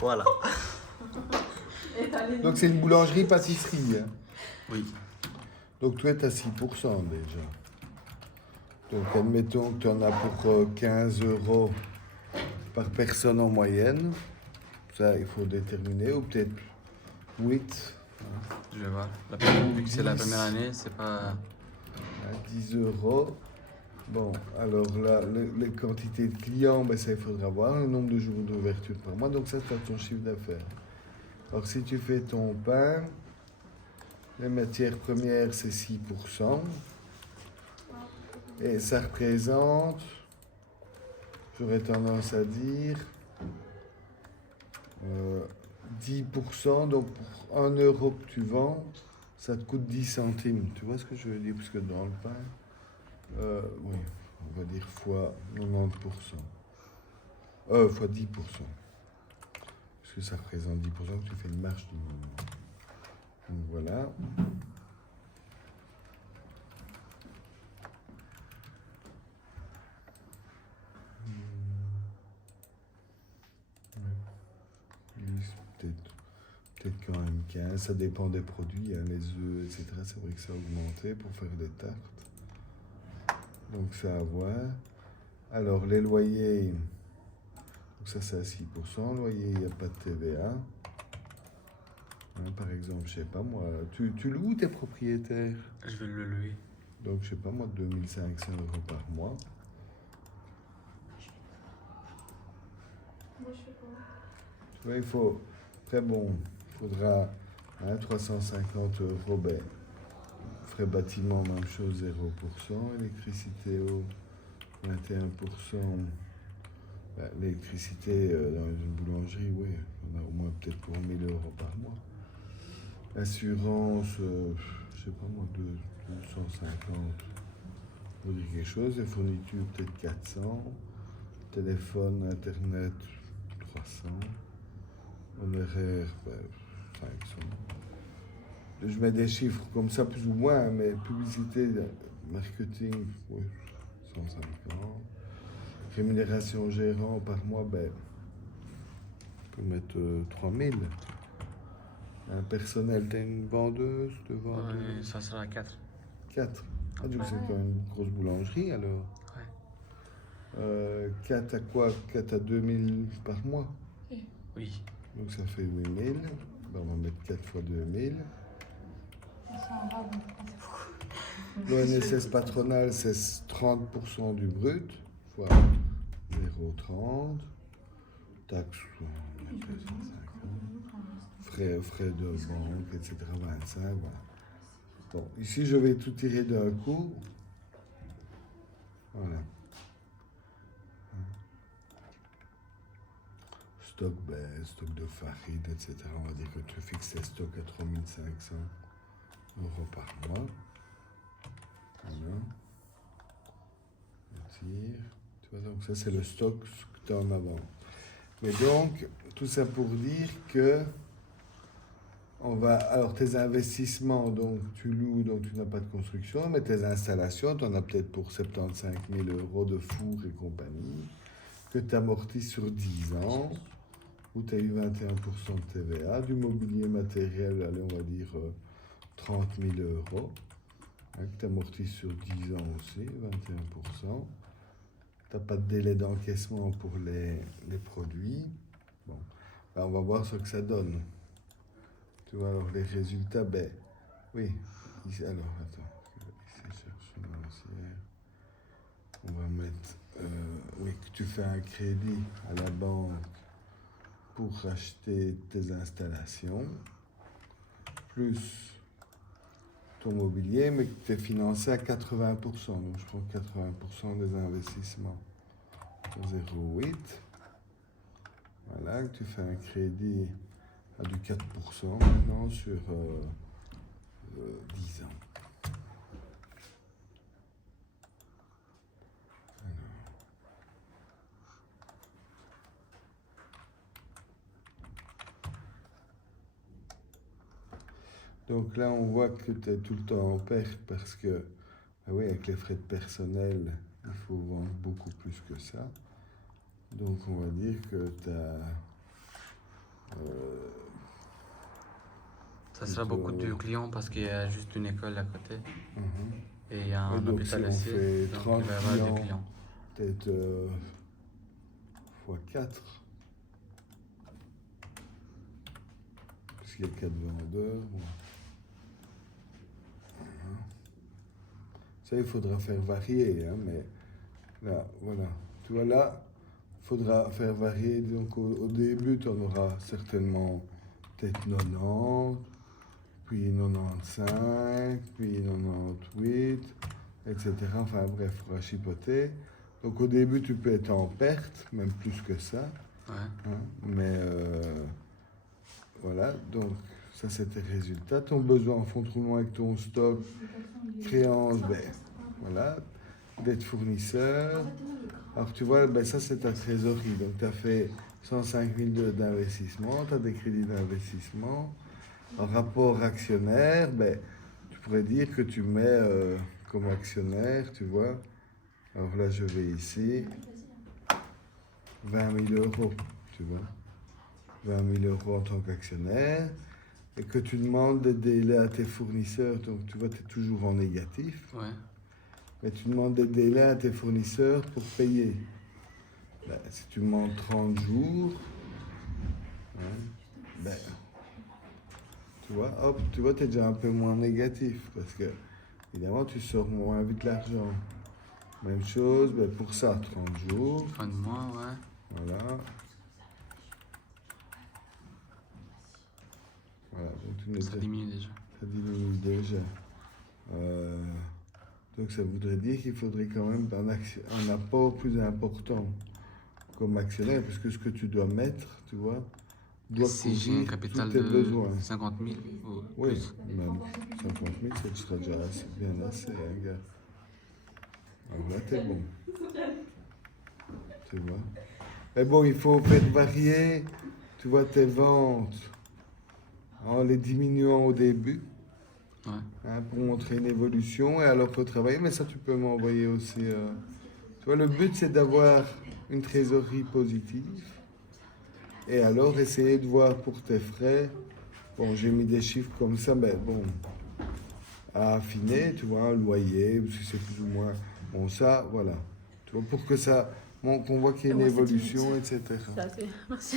Voilà. Donc c'est une boulangerie-pâtisserie. Hein. Oui. Donc toi, tu as 6% déjà. Donc admettons que tu en as pour 15 euros par personne en moyenne. Ça, il faut déterminer, ou peut-être 8. Je vais voir. Vu que c'est la 10. première année, c'est pas. À 10 euros. Bon, alors là, les quantités de clients, ben ça, il faudra voir. Le nombre de jours d'ouverture par mois. Donc ça, c'est ton chiffre d'affaires. Alors si tu fais ton pain, les matières premières, c'est 6%. Et ça représente, j'aurais tendance à dire, 10%. Donc pour 1 euro que tu vends, ça te coûte 10 centimes. Tu vois ce que je veux dire? Parce que dans le pain, oui, on va dire fois 90%. Fois 10%. Parce que ça représente 10% que tu fais une marge du moment. Donc voilà. Peut-être quand même 15, ça dépend des produits, hein, les œufs, etc. C'est vrai que ça a augmenté pour faire des tartes. Donc ça à voir. Alors les loyers, donc ça c'est à 6%. Loyer, il n'y a pas de TVA. Hein, par exemple, je sais pas moi, tu loues tes propriétaires. Je vais le louer. Donc je sais pas moi, 2500 euros par mois. Moi, je fais quoi? Tu vois, il faut. Très bon, il faudra 350 euros. Ben, frais bâtiment, même chose, 0%. Électricité eau, 21%. Ben, l'électricité dans une boulangerie, oui, on a au moins peut-être pour 1000 euros par mois. Assurance, je sais pas moi, 250. Faut dire quelque chose. Les fournitures, peut-être 400. Téléphone, internet, 300. Honoraire, ben, 500. Je mets des chiffres comme ça, plus ou moins, mais publicité, marketing, oui, 150. Rémunération gérant par mois, ben, on peut mettre 3000. Un personnel, t'as une vendeuse, deux vendeuses? Ouais, ça sera 4. 4. Ah, donc c'est quand même une grosse boulangerie alors. Ouais. 4 à quoi? 4 à 2000 par mois. Oui. Donc ça fait 8000. Ben, on va mettre 4 fois 2000. L'ONSS patronale, c'est 30% du brut, fois 0,30. Taxes, on appelle ça 50. Frais de banque, etc. 25, voilà. Bon, ici, je vais tout tirer d'un coup. Voilà. Stock, ben, stock de farine, etc. On va dire que tu fixes les stocks à 3500 euros par mois. Voilà. On tire. Tu vois, donc ça, c'est le stock que tu as en avant. Mais donc, tout ça pour dire que alors tes investissements, donc tu loues, donc tu n'as pas de construction, mais tes installations, tu en as peut-être pour 75 000 euros de four et compagnie, que tu amortis sur 10 ans, où tu as eu 21% de TVA, du mobilier matériel, allez, on va dire 30 000 euros, hein, que tu amortis sur 10 ans aussi, 21%. Tu n'as pas de délai d'encaissement pour les produits. Bon, ben, on va voir ce que ça donne. Tu vois, alors les résultats, ben, oui. Ici, alors, attends, ici, cherche financière. On va mettre, oui, que tu fais un crédit à la banque pour acheter tes installations, plus ton mobilier, mais que tu es financé à 80%. Donc, je prends 80% des investissements. 0,8. Voilà, que tu fais un crédit à du 4% maintenant sur 10 ans. Donc là, on voit que tu es tout le temps en perte parce que, ah oui, avec les frais de personnel, il faut vendre beaucoup plus que ça. Donc, on va dire que tu as... Ça sera plutôt- beaucoup de clients parce qu'il y a juste une école à côté et il y a Et un donc, hôpital si on ici. fait Donc 30 il va y avoir clients, des clients. peut-être fois 4. Puisqu'il y a 4 vendeurs. Bon. Ça, il faudra faire varier, hein, mais là, voilà. Tu vois, là, il faudra faire varier. Donc, au début, tu en auras certainement peut-être 90, puis 95, puis 98, etc. Enfin, bref, il faudra chipoter. Donc, au début, tu peux être en perte, même plus que ça. Ouais. Hein, mais voilà, donc ça c'est tes résultats. Ton besoin en fonds de roulement avec ton stock, créance, ben, voilà, dette fournisseur. Alors tu vois, ben, ça c'est ta trésorerie. Donc tu as fait 105 000 d'investissement, tu as des crédits d'investissement. En rapport actionnaire, ben, tu pourrais dire que tu mets comme actionnaire, tu vois. Alors là je vais ici, 20 000 euros, tu vois. 20 000 euros en tant qu'actionnaire, et que tu demandes des délais à tes fournisseurs, donc tu vois, tu es toujours en négatif, Ouais. mais tu demandes des délais à tes fournisseurs pour payer. Ben, si tu demandes 30 jours, hein, ben, tu vois, hop, tu vois, tu es déjà un peu moins négatif, parce que, évidemment, tu sors moins vite l'argent. Même chose, ben, pour ça, 30 jours, Fin de mois, ouais. voilà. Voilà, donc tu n'es Ça diminue déjà. Ça diminue déjà. Donc ça voudrait dire qu'il faudrait quand même un apport plus important comme actionnaire, parce que ce que tu dois mettre, tu vois, doit Si j'ai un couvrir tous capital tes de besoins. 50 000 ou Oui, plus. même 50 000, ça sera déjà assez, bien assez, hein, gars. Alors là, t'es bon. Tu vois. Mais bon, il faut faire varier, tu vois, tes ventes en les diminuant au début. Ouais. Hein, pour montrer une évolution et alors faut travailler, mais ça tu peux m'envoyer aussi. Tu vois, le but c'est d'avoir une trésorerie positive et alors essayer de voir pour tes frais. Bon, j'ai mis des chiffres comme ça, mais bon, à affiner, tu vois, un loyer, ou si c'est plus ou moins. Bon, ça, voilà. Tu vois, pour que ça, bon, qu'on voit qu'il y ait une Ouais, c'est évolution, etc. Ça, c'est... Merci.